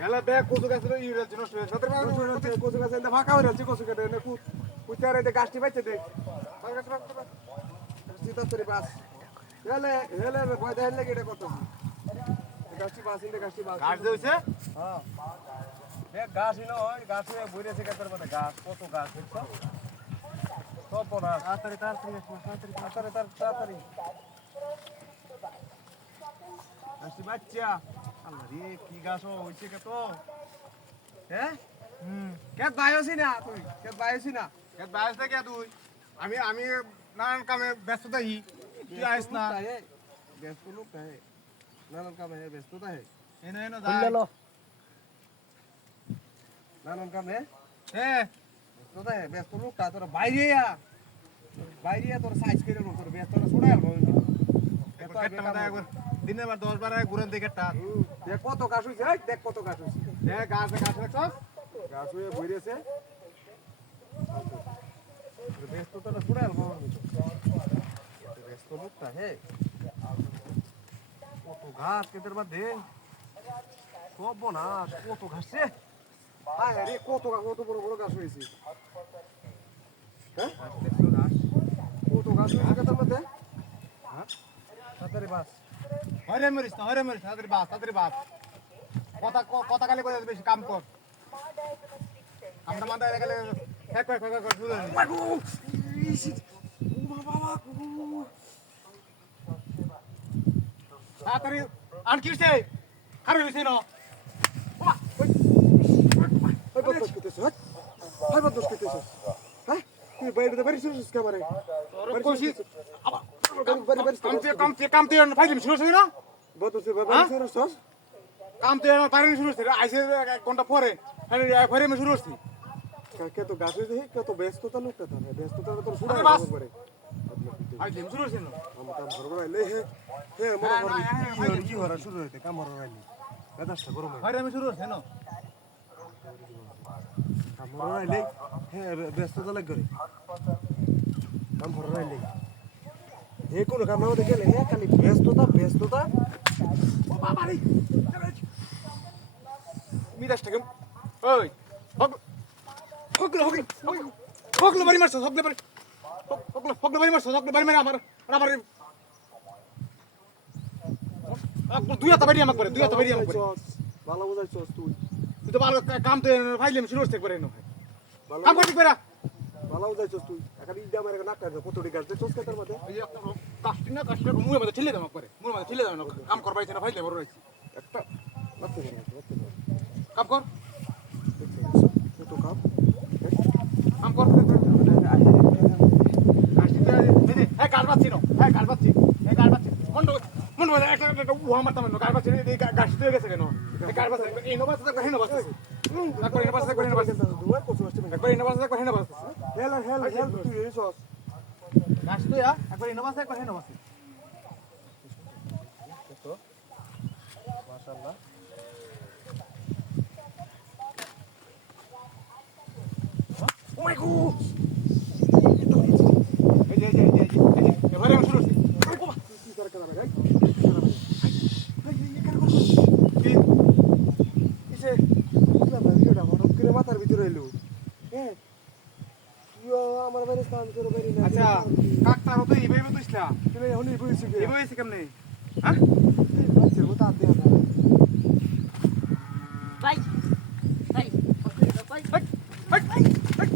হেলা ব্যাগ কচু গাছের ইউরিয়া নষ্ট হয়ে সাথে কচু গাছ ফাঁকা হয়ে যাচ্ছে কচু কেটে কুচারে গাছটি পাইছে দেখ বাস হেলে হেলে ভয় দেখলে এটা কত গাছটি বাস গাছটি বাস গাছ দিয়েছে হ্যাঁ গাছই নয় গাছে বইরেছে গাছের মধ্যে গাছ কত গাছ দেখছো সব না তাড়াতাড়ি তাড়াতাড়ি গাছটি বাচ্চা আল্লাহ রে কি গাছ হইছে কত হ্যাঁ কেত বাইছি না তুই কেত বাইছি না কে বাইস না কে তুই আমি নানান কামে ব্যস্ত থাকি তুই আইস না ব্যস্ত লোক है নানান কামে ব্যস্ততা है এনে এনে যাই নানান কামে হ্যাঁ ব্যস্ততা है ব্যস্ত লোক তা তোর বাইরে তোর সাইজ করে লোক তোর ব্যস্ততা ছড়াই আলবো কেটটা মাথা একবার দিনে বার 10 বার ঘুরেন দেখে কেটটা দেখ কত গাছ হইছে দেখ কত গাছ হইছে হ্যাঁ গাছ রাখছস গাছ হয়ে বইরেছে ব্যস্ততাটা ছড়াই আলবো ব্যস্ত লোকটা হে কত ঘাস কেদের মধ্যে সব না কত ঘাসছে আয় রে কত বড় বড় ঘাস হয়েছে হ্যাঁ কত ঘাস হয়েছে কেদের মধ্যে হ্যাঁ তাড়াতাড়ি বাস হরে মরিস তাড়াতাড়ি বাস কথা কালে করে বেশি কাম কর আমরা মাথা গেলে এক কয় শুরু তাড়াতাড়ি আর কি হইছে খারাপ হইছে না তুই বাইরে বাড়ি শুরু ক্যামেরা কোশিশ কামতে ফাইলিম শুরু হইছে না কামতে পারিনি শুরু হইছে আইছে 1 ঘন্টা পরে ফেরে আমি শুরু হইছি কত গাছ হয়েছে কত ব্যস্ততা লোকটা তার ব্যস্ততা তোর শুরু করে ফাইলিম শুরু হইছে না আমার কাম করবো রাইলে হে কি হরা শুরু হইতে কাম হরা রাইলে গাছটা গরম হয় ফেরে আমি শুরু হইছে না কাম হরা রাইলে হে ব্যস্ততা লাগ করে কাম হরা রাইলে হে কোন কাম না হতে গেলে হে খালি ব্যস্ততা ও বাবা রে মিরাজটাকে ওই হগলো বাড়ি মারছ হগলো বাড়ি মারছ আমার দুই হাত বাড়ি আমাকে করে ভালো বুঝাইছস তুই তো ভালো কাম তো ফাইলাম শুরু করতে পারে না কাম করতে পারে ভালো বুঝাইছস তুই এখন ইডা মারে না কাজ কতটি গাছ দেখছস কেতার মধ্যে এই কাস্টিনা মুয়ে মধ্যে ঠেলে দাম করে মুয়ে মধ্যে ঠেলে দাম কাম কর পাইছে না ফাইলে বড় রইছে একটা লাগতে কাম কর তো কাম কর কাস্টিনা এই গাল বাচ্চি নো এই গাল বাচ্চি মন্ড একটা উহা মারতাম না গাল বাচ্চি এই গাছটি হয়ে গেছে কেন এই গাল বাচ্চি এই নো বাচ্চা হেন বাচ্চা করে এনে বাচ্চা দুয়া কত আসছে করে এনে বাচ্চা হেল তুই এসস গাছ তো একবার এনে বাচ্চা হেন বাচ্চা তো মাশাআল্লাহ ওই গো এই এবারে আমি শুরু করছি কি করে কাজ ভাই কিসে না ভিডিওটা হঠাৎ করে মাথার ভিতরে এলো হ্যাঁ ইয়ো আমার বাইরে স্নান করে বাইরে না আচ্ছা কাকটা হতো এইভাবে তুইছলা তুমি হনি বইছি কি এইভাবে হইছে কেমনে হ্যাঁ আচ্ছা ওটা আতে না ভাই ভাই ভাই হট